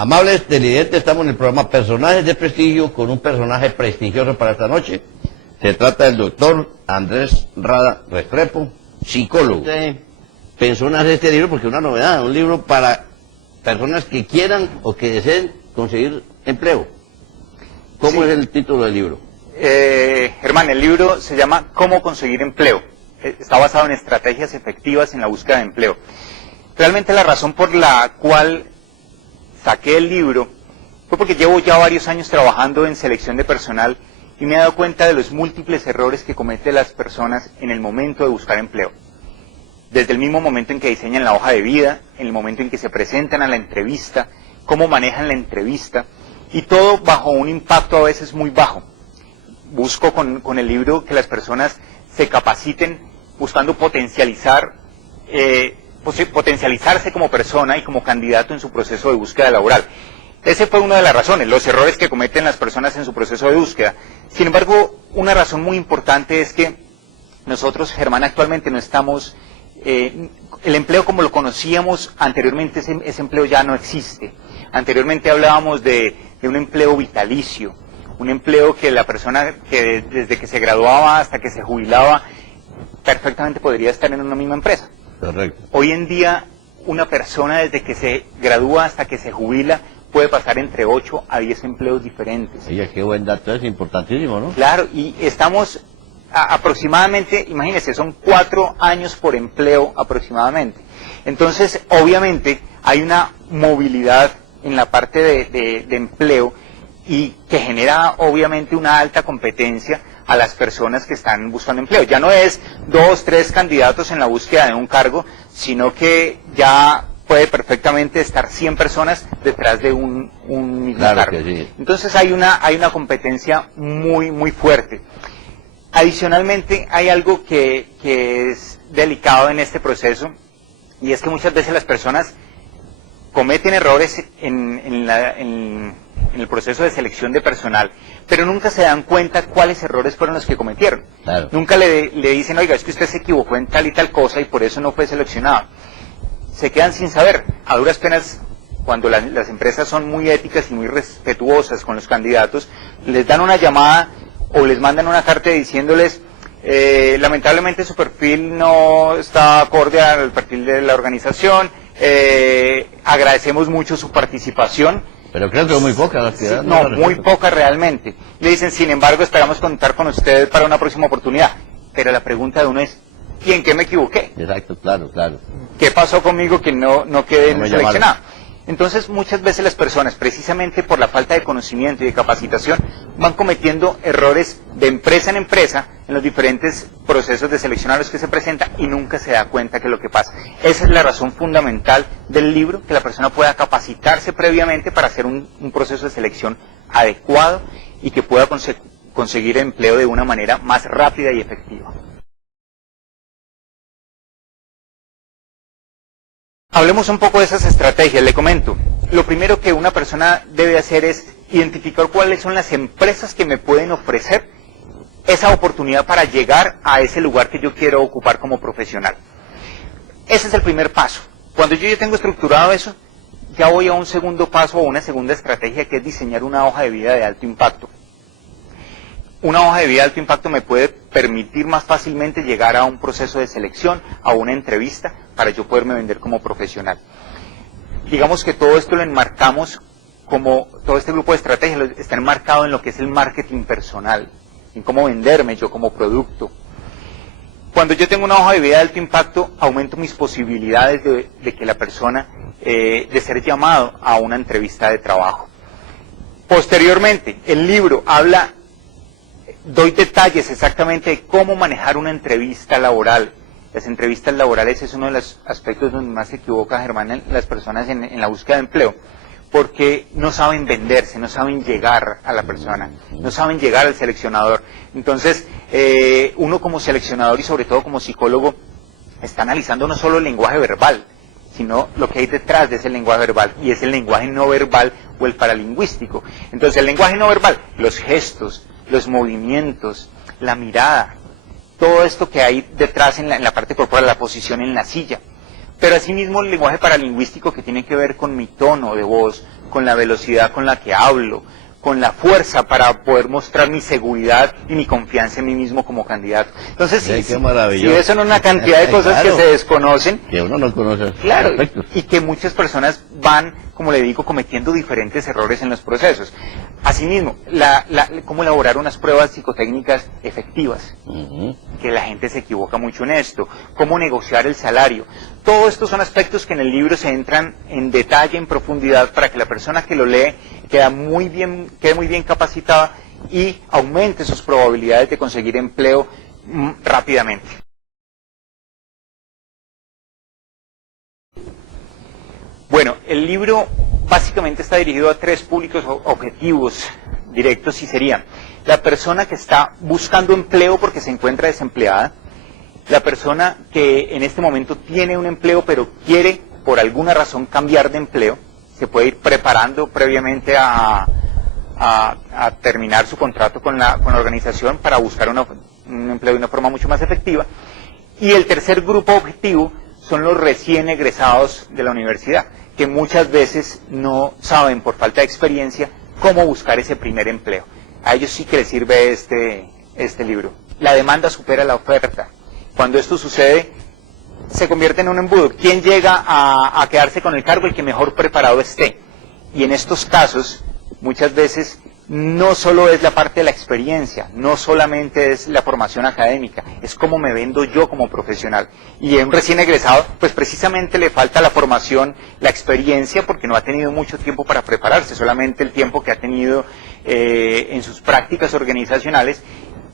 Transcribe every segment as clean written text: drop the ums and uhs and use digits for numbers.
Amables televidentes, estamos en el programa Personajes de Prestigio con un personaje prestigioso para esta noche. Se trata del doctor Andrés Rada Restrepo, psicólogo. Pensó en hacer este libro porque es una novedad, un libro para personas que quieran o que deseen conseguir empleo. ¿Cómo es el título del libro? Germán, el libro se llama ¿Cómo conseguir empleo? Está basado en estrategias efectivas en la búsqueda de empleo. Realmente la razón por la cual saqué el libro fue porque llevo ya varios años trabajando en selección de personal y me he dado cuenta de los múltiples errores que cometen las personas en el momento de buscar empleo. Desde el mismo momento en que diseñan la hoja de vida, en el momento en que se presentan a la entrevista, cómo manejan la entrevista, y todo bajo un impacto a veces muy bajo. Busco con el libro que las personas se capaciten buscando potencializarse como persona y como candidato en su proceso de búsqueda laboral. Esa fue una de las razones, los errores que cometen las personas en su proceso de búsqueda. Sin embargo, una razón muy importante es que nosotros, Germán, actualmente no estamos... el empleo como lo conocíamos anteriormente, ese empleo ya no existe. Anteriormente hablábamos de un empleo vitalicio, un empleo que la persona que desde que se graduaba hasta que se jubilaba perfectamente podría estar en una misma empresa. Correcto. Hoy en día una persona desde que se gradúa hasta que se jubila puede pasar entre 8 a 10 empleos diferentes. Oye, qué buen dato, es importantísimo, ¿no? Claro, y estamos aproximadamente, imagínense, son 4 años por empleo aproximadamente. Entonces, obviamente, hay una movilidad en la parte de empleo y que genera, obviamente, una alta competencia a las personas que están buscando empleo. Ya no es 2, 3 candidatos en la búsqueda de un cargo, sino que ya puede perfectamente estar 100 personas detrás de un mismo cargo. Sí. Entonces hay una competencia muy, muy fuerte. Adicionalmente, hay algo que es delicado en este proceso, y es que muchas veces las personas cometen errores en el proceso de selección de personal, pero nunca se dan cuenta cuáles errores fueron los que cometieron. Claro. Nunca le dicen, oiga, es que usted se equivocó en tal y tal cosa y por eso no fue seleccionado. Se quedan sin saber. A duras penas, cuando las empresas son muy éticas y muy respetuosas con los candidatos, les dan una llamada o les mandan una carta diciéndoles, lamentablemente su perfil no está acorde al perfil de la organización, agradecemos mucho su participación. Pero creo que es muy poca la ciudad. Sí, no, muy poca realmente. Le dicen, sin embargo, esperamos contar con usted para una próxima oportunidad. Pero la pregunta de uno es, ¿y en qué me equivoqué? Exacto, claro, claro. ¿Qué pasó conmigo que no quedé No me seleccionado? Entonces, muchas veces las personas, precisamente por la falta de conocimiento y de capacitación, van cometiendo errores de empresa en empresa en los diferentes procesos de selección a los que se presenta y nunca se da cuenta que es lo que pasa. Esa es la razón fundamental del libro, que la persona pueda capacitarse previamente para hacer un proceso de selección adecuado y que pueda conseguir empleo de una manera más rápida y efectiva. Hablemos un poco de esas estrategias, le comento. Lo primero que una persona debe hacer es identificar cuáles son las empresas que me pueden ofrecer esa oportunidad para llegar a ese lugar que yo quiero ocupar como profesional. Ese es el primer paso. Cuando yo ya tengo estructurado eso, ya voy a un segundo paso o una segunda estrategia, que es diseñar una hoja de vida de alto impacto. Una hoja de vida de alto impacto me puede permitir más fácilmente llegar a un proceso de selección, a una entrevista, para yo poderme vender como profesional. Digamos que todo esto lo enmarcamos como, todo este grupo de estrategias está enmarcado en lo que es el marketing personal, en cómo venderme yo como producto. Cuando yo tengo una hoja de vida de alto impacto, aumento mis posibilidades de que la persona, de ser llamado a una entrevista de trabajo. Posteriormente, el libro doy detalles exactamente de cómo manejar una entrevista laboral. Las entrevistas laborales es uno de los aspectos donde más se equivoca, Germán, las personas en la búsqueda de empleo, porque no saben venderse, no saben llegar a la persona, no saben llegar al seleccionador. Entonces, uno como seleccionador y sobre todo como psicólogo está analizando no solo el lenguaje verbal, sino lo que hay detrás de ese lenguaje verbal, y es el lenguaje no verbal o el paralingüístico. Entonces, el lenguaje no verbal, los gestos, los movimientos, la mirada, todo esto que hay detrás en la parte corporal, la posición en la silla, Pero asimismo el lenguaje paralingüístico que tiene que ver con mi tono de voz, con la velocidad con la que hablo, con la fuerza para poder mostrar mi seguridad y mi confianza en mí mismo como candidato. Entonces, si eso son una cantidad de cosas claro, que se desconocen, que uno no conoce. claro, y que muchas personas van, como le digo, cometiendo diferentes errores en los procesos. Asimismo, cómo elaborar unas pruebas psicotécnicas efectivas, que la gente se equivoca mucho en esto, cómo negociar el salario. Todos estos son aspectos que en el libro se entran en detalle, en profundidad, para que la persona que lo lee quede muy bien capacitada y aumente sus probabilidades de conseguir empleo rápidamente. Bueno, el libro básicamente está dirigido a 3 públicos objetivos directos, y serían la persona que está buscando empleo porque se encuentra desempleada, la persona que en este momento tiene un empleo pero quiere por alguna razón cambiar de empleo, se puede ir preparando previamente a terminar su contrato con la organización para buscar un empleo de una forma mucho más efectiva. Y el tercer grupo objetivo son los recién egresados de la universidad, que muchas veces no saben por falta de experiencia cómo buscar ese primer empleo. A ellos sí que les sirve este libro. La demanda supera la oferta. Cuando esto sucede, se convierte en un embudo. ¿Quién llega a quedarse con el cargo? El que mejor preparado esté. Y en estos casos, muchas veces, no solo es la parte de la experiencia, no solamente es la formación académica, es cómo me vendo yo como profesional. Y a un recién egresado, pues precisamente le falta la formación, la experiencia, porque no ha tenido mucho tiempo para prepararse, solamente el tiempo que ha tenido en sus prácticas organizacionales,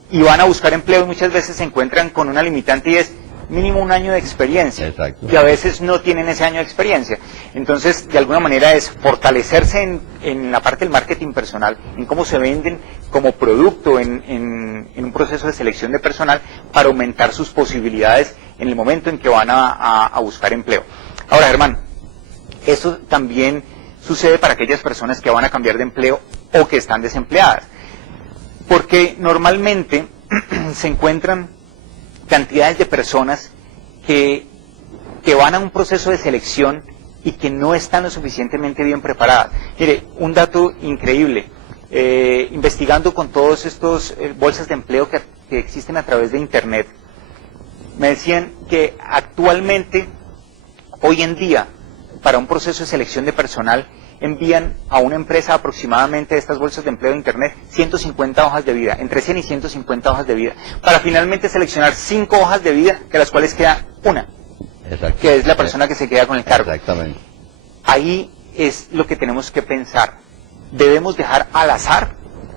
y van a buscar empleo y muchas veces se encuentran con una limitante, y es mínimo 1 año de experiencia. Exacto. Y a veces no tienen ese año de experiencia. Entonces, de alguna manera es fortalecerse en la parte del marketing personal, en cómo se venden como producto en un proceso de selección de personal, para aumentar sus posibilidades en el momento en que van a buscar empleo. Ahora, Germán, eso también sucede para aquellas personas que van a cambiar de empleo o que están desempleadas, porque normalmente se encuentran cantidades de personas que van a un proceso de selección y que no están lo suficientemente bien preparadas. Mire, un dato increíble, investigando con todos estos bolsas de empleo que existen a través de Internet, me decían que actualmente, hoy en día, para un proceso de selección de personal, envían a una empresa aproximadamente de estas bolsas de empleo de Internet 150 hojas de vida, entre 100 y 150 hojas de vida, para finalmente seleccionar 5 hojas de vida, de las cuales queda una, que es la persona que se queda con el cargo. Exactamente. Ahí es lo que tenemos que pensar. ¿Debemos dejar al azar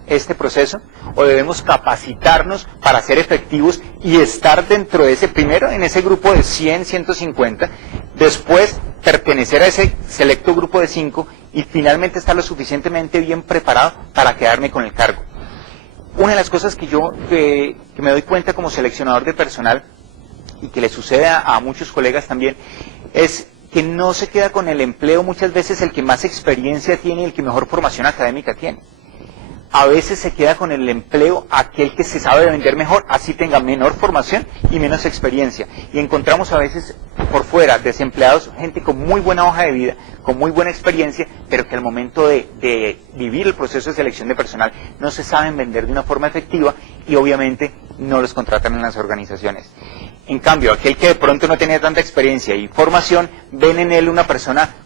este proceso o debemos capacitarnos para ser efectivos y estar dentro de ese, primero en ese grupo de 100, 150, después pertenecer a ese selecto grupo de 5 y finalmente estar lo suficientemente bien preparado para quedarme con el cargo? Una de las cosas que yo que me doy cuenta como seleccionador de personal, y que le sucede a muchos colegas también, es que no se queda con el empleo muchas veces el que más experiencia tiene y el que mejor formación académica tiene. A veces se queda con el empleo aquel que se sabe vender mejor, así tenga menor formación y menos experiencia. Y encontramos a veces por fuera desempleados, gente con muy buena hoja de vida, con muy buena experiencia, pero que al momento de vivir el proceso de selección de personal no se saben vender de una forma efectiva y obviamente no los contratan en las organizaciones. En cambio, aquel que de pronto no tenía tanta experiencia y formación, ven en él una persona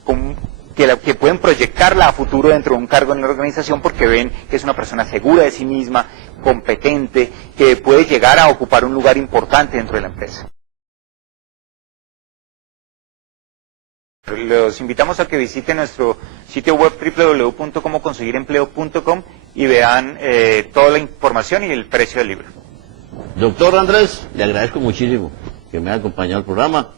que pueden proyectarla a futuro dentro de un cargo en la organización, porque ven que es una persona segura de sí misma, competente, que puede llegar a ocupar un lugar importante dentro de la empresa. Los invitamos a que visiten nuestro sitio web www.comoconseguirempleo.com y vean toda la información y el precio del libro. Doctor Andrés, le agradezco muchísimo que me haya acompañado al programa.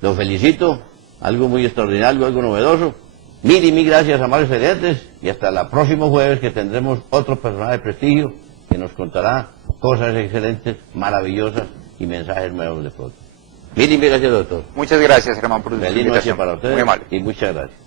Lo felicito, algo muy extraordinario, algo novedoso. Mil gracias, amables estudiantes, y hasta el próximo jueves, que tendremos otro personaje de prestigio que nos contará cosas excelentes, maravillosas y mensajes nuevos de pronto. Mil gracias, doctor. Muchas gracias, Germán, por Feliz noche para ustedes. Muy amable. Y muchas gracias.